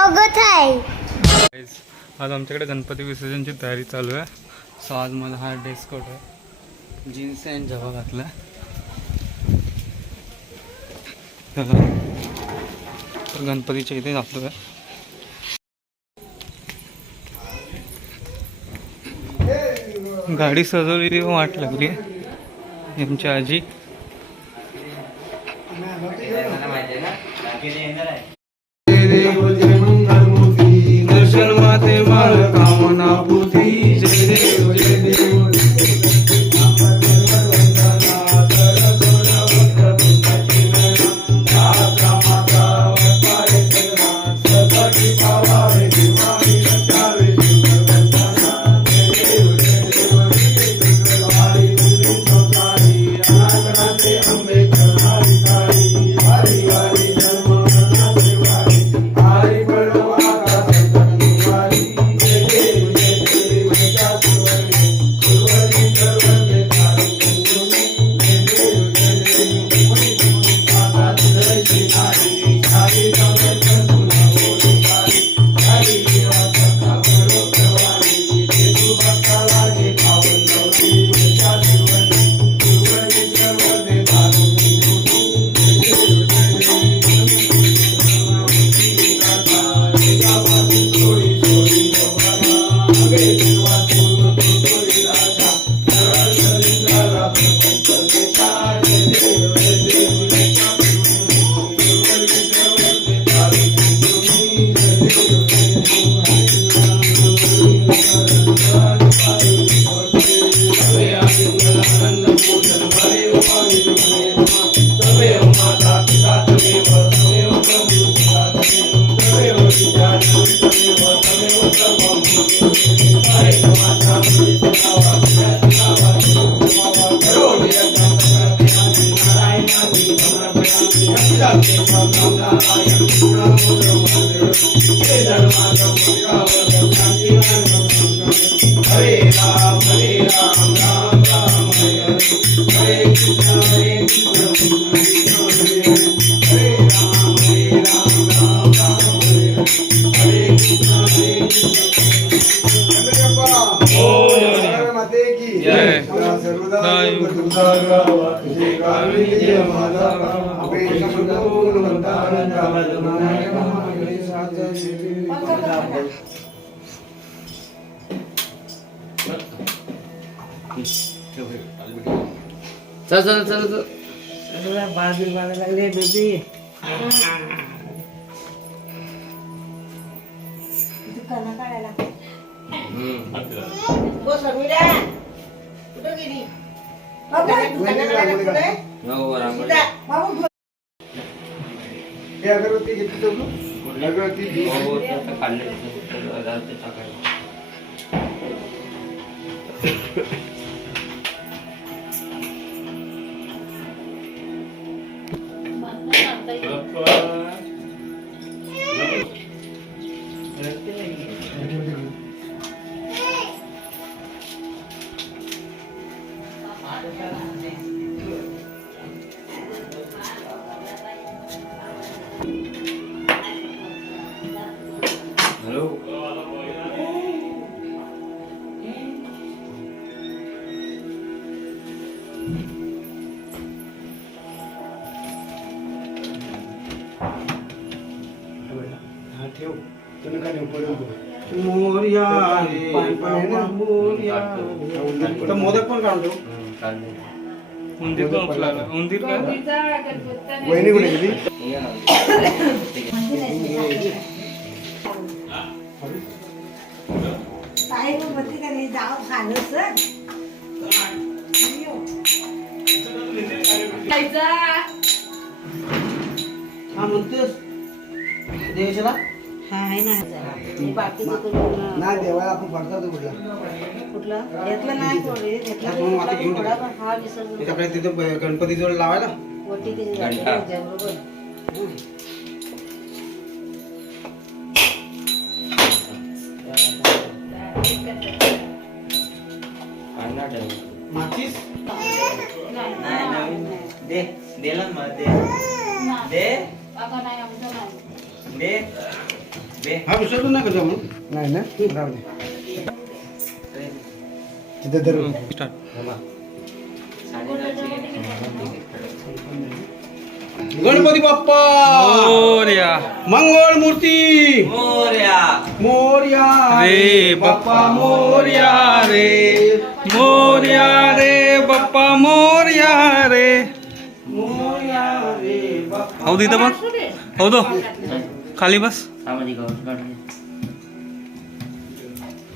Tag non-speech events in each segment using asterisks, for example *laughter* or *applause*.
बघत आहे. आज आमच्याकडे गणपती विसर्जनची तयारी चालू आहे. सो आज मला हा ड्रेस कोड आहे. जीन्स अँड जवा घातला तर गणपतीच्या इथे जातो आहे गाडी सजवलेली वाट लागली आमची आजी. चल चल चल चल बाजू बाजू लागले बेबी हो रांगोळी अगरबत्ती घेतली तो अगरबत्ती घेतली हो ते काढले ते तर मोदक पण काढून ठेव. उंदीर पण उचलायला उंदीर काय? वहिनी कुठे गेली? हे. हा. म्हणतेस नाही देवाला आपण पडतात कुठला. कुठला घेतलं नाही कोणी घेतला मग आता घेऊन थोडा पण हा विसर्जन तिथे आपल्या तिथे गणपती जवळ लावायला. वटी तिथे घंटा. जाते बरोबर. काढणार ठेव. माचीस नाही. नवीन दे दिला ना मला दे. दे. दे. हा विसरलो ना कसा मग नाही ना राहू दे. तिथे तर स्टार्ट गणपती बाप्पा! मोरया. मंगळ मूर्ती! मोरया. मोर्या रे बाप्पा. मोरया रे. मोरया रे बाप्पा मोरया रे. मोर्या रे बाप्पा. हो तिथं बघ. हो तो खाली बस. सामाजिक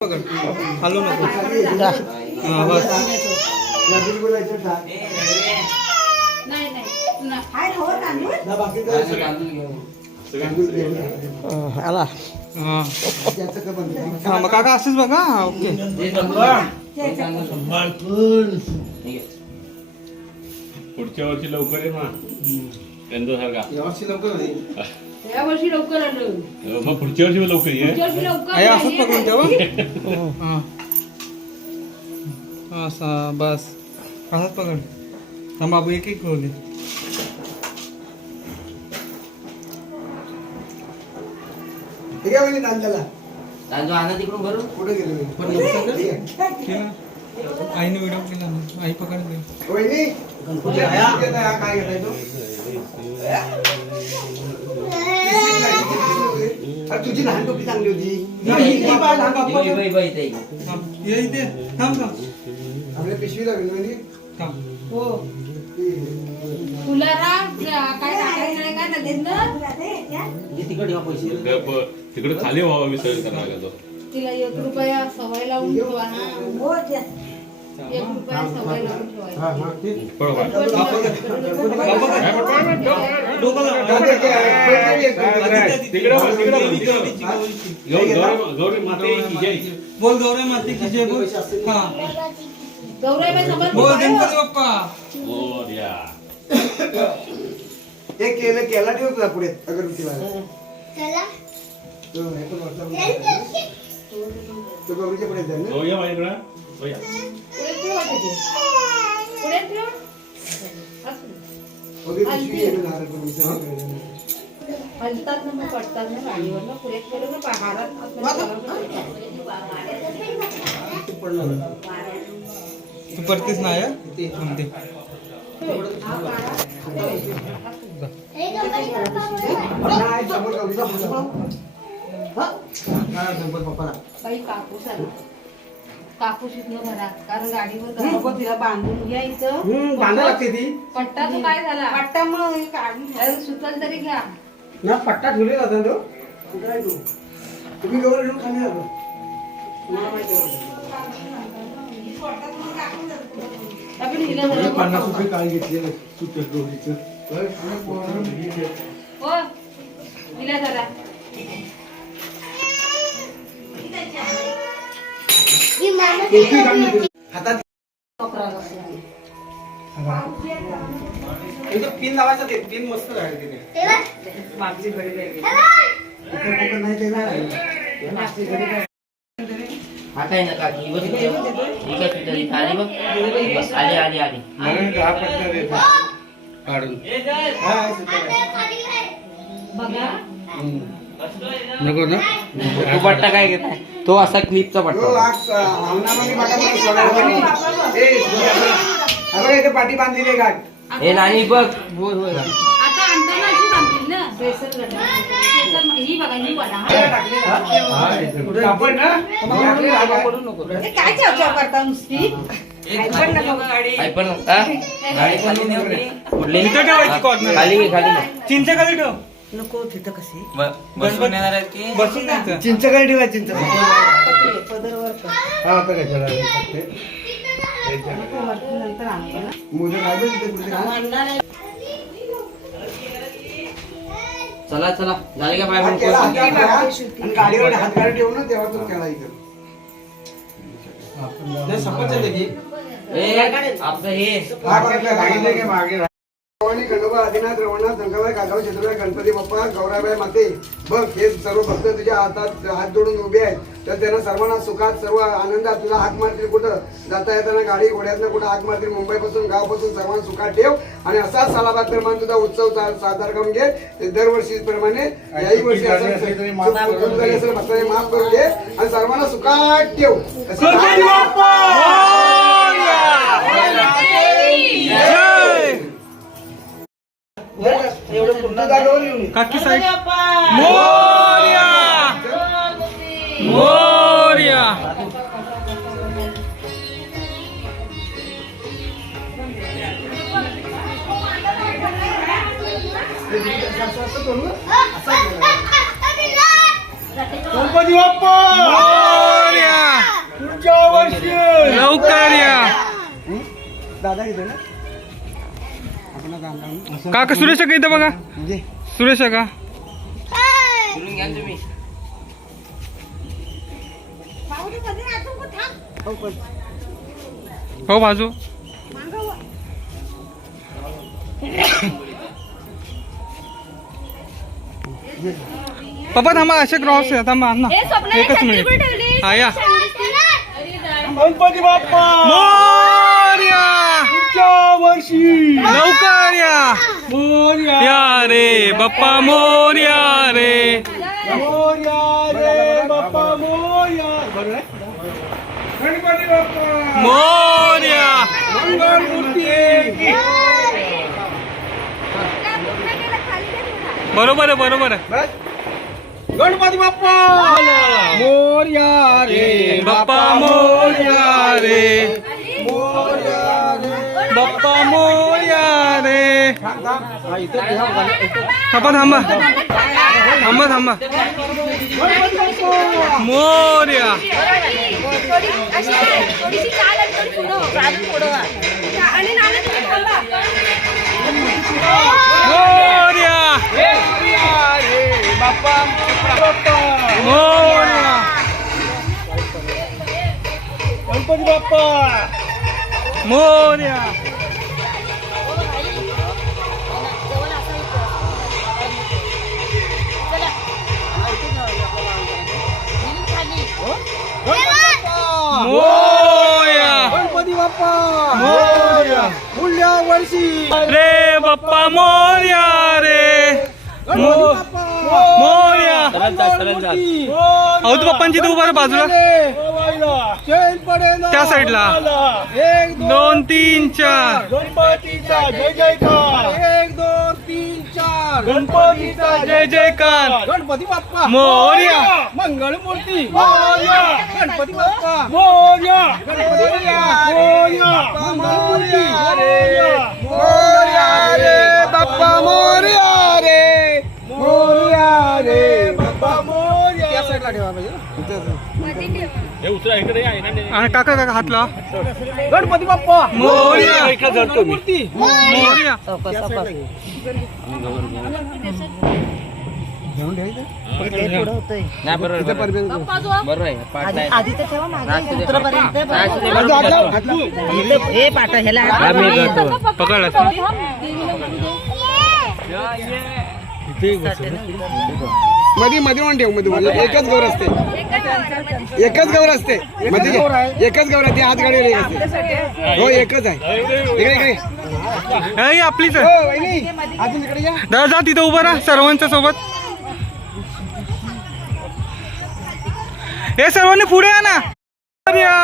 पकड हलू नको. हा बस. नदीत बोलायचं का? नाही नाही. ना हाय ना, हो तांदूळ? ना बाकी काय? तांदूळ घेऊन या. हा. त्याचं का बंद? आहे? हा मग काका असेच बघा. ओके. पुढच्या वर्षी लवकर ये ना सारखा. यावर्षी लवकर होईल. या वर्षी लवकर आलं मग पुढच्या वर्षी लवकर ये. पुढच्या वर्षी लवकर आहे असंच नाही. पकडून ठेवा. *laughs* हा असा बस. असंच पकड. हा बाबू एक एक खोले. हे काय म्हणे नांद्याला? तांदूळ आणा तिकडून भरून. कुठे गेले. केला आईने व्हिडिओ केला ना आई पकड दे वहिनी, कुठे आहे? घेताय, काय घेताय तो? अरे तुझी लहान टोपी चांगली होती. इथे थांब थांब आपल्या पिशवी लागली वहिनी थांब. हो. फुलारा काय टाकायचं का नदीत तिकडे खाली व्हावा विसर्जन करायला तो तिला एक रुपया सवय लावून ठेवा ना हो. एक रुपया सवय लावून ठेवायची हा, हा. गौ- गौरी- गौरी माते की जय बोल गौरव माती की जय बोल हा समज बोल गणपती बाप्पा हे केलं केला ठेव तुला पुढे अगरबत्ती लावायला. तो हे पण वरचा पण लावायचा. तो गौरीच्या पुढे जाईल ना हो या माझ्याकडे हो या. पुढे ठेव वाटायचे. पुढे ठेव असू दे. वगैरे पिशवी घेऊन नारळ पण विसर्जन करायचं. हलतात ना मग पडतात ना गाडीवर ना पुढे केलं ना पहाडात तू पडणार. तू परतीस ना या थांबते नाही, कापूस आला. कापूस इथनं भरा कारण गाडीवर नको तिला बांधून घ्या इथं. हम्म, बांधा लागते ती. पट्टा तो काय झाला? पट्ट्यामुळं हे काढून सुतल तरी घ्या. ना पट्टा ठेवले जाता तो. कुठे आहे तू तुम्ही गौरी ठेवून खाली आलो पन्नास रुपये काल घेतले सुट्ट्या गौरीचं हो हिला हातात पिन लावायचं ते पिन मस्त राहील तिथे. मागची घडी नाही. हा काय नका बघ. आली बघ. आली आली काढून. हा. बघा. नको ना? तो पट्टा काय घेत तो असा क्लिपचा हो, पट्टा हा पाठी बांधलेली आहे गाठ. हे नानी बघ. बोल बोल. आता ना. बेसन ही बघा ही वडा. आपण ना? आहे. हे काय चर्चा करता नुसती? काय पण हा? गाडी खाली नाही उतरली. कुठली? खाली घे खाली घे. चिंचा खाली ठेव. नको तिथं कशी? बसून येणार आहेत की? बसून जायचं. चिंच काय ठेवा चिंच पदरवर कर. हा? नको, वरती नंतर आणतो ना. काय? आहे. चला चला. झाले का पाय हात केला, आणि गाडीवर हात गाडी ठेवून ना तेव्हा तू केला इथं. नाही, सफरचंद आहे की? ए, आपलं हे. हा, मागे. भवानी, खंडोबा आदिनाथ रवणाथ गंगाबाई काकाव चंद्रबाई गणपती बाप्पा गौराबाई माते बघ हे सर्व भक्त तुझ्या हातात हात जोडून उभे आहेत. तर त्यांना सर्वांना सुखात सर्व आनंदात तुला हाक मारतील कुठं? जाता येताना गाडी घोड्यातनं कुठं हाक मारतील? मुंबईपासून गावपासून सर्वांना सुखात ठेव. आणि असाच सालाबाद प्रमाणे तुझा उत्सव साजरा करून घे. ते दरवर्षी प्रमाणे याही वर्षी असं माफ करून घे. आणि सर्वांना सुखात ठेव. काकी साईड मोर्या. मोर्या. गणपती बाप्पा. मोर्या. पुढच्या वर्षी लवकर या. दादा इथे ना? काका सुरेश का इथं बघा. म्हणजे? सुरेश का. हो बाजू. पप्पा थांबा असे क्रॉस आहे. थांबा ना एकच मिनिट हा या. गणपती बाप्पा! वर्षी! लवकर या मोरया रे बाप्पा मोर्या रे। मोरया रे बाप्पा मोरया। बाप्पा। मोर्या। बरोबर आहे बरोबर आहे. गणपती बाप्पा। मोरया रे बाप्पा मोर्या रे। बाप्पा मोर्या रे। थांबा थांबा. थांबा थांबा. मोर्या. मोर्या. मोर्या. गणपती बाप्पा मोर्या मोर्या. बाप्पा! मोर्या पुढल्या वर्षी रे! बाप्पा मोर्या! रे अवधू बाप्पांची तू बरं बाजूला. त्या साईडला. एक दोन दोन तीन चार. गणपतीचा जय जयकार. एक गणपतीचा जय जयकार. गणपती बाप्पा. मोरया. मंगल मूर्ती मोरया. गणपती बाप्पा. मोरया. गणपती मोरया. मंगल मूर्ती मोरया. रे बाप्पा मोरया रे. ठेवा पाहिजे आणि काका काका हातला गणपती बाप्पा! मोरया. इकडे धरतो मी. मोर्या. नाही बरोबर बरोबर. बरोबर नाही. मध्ये मध्ये ठेवमध्ये एकच गौर असते. एकच गौर असते. मध्ये एकच गौर आहे गाडीवर एक असते. हो एकच आहे. इकडे इकडे. हे आपलीच हो अजून इकडे या. जा तिथं उभं राहा सर्वांच्या सोबत. हे सर्वांनी पुढे या ना. मोरया.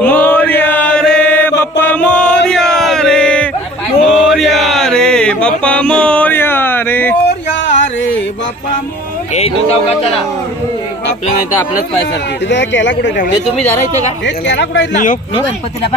मोरया रे बाप्पा मोरया. रे. बाप्पा मोरया रे ए तू चौकात चला? आपलं नाही तर आपलंच पाय सरते तिथे केला कुठे ठेवला? ते तुम्ही जरा इथे का? मी येऊ? गणपतीला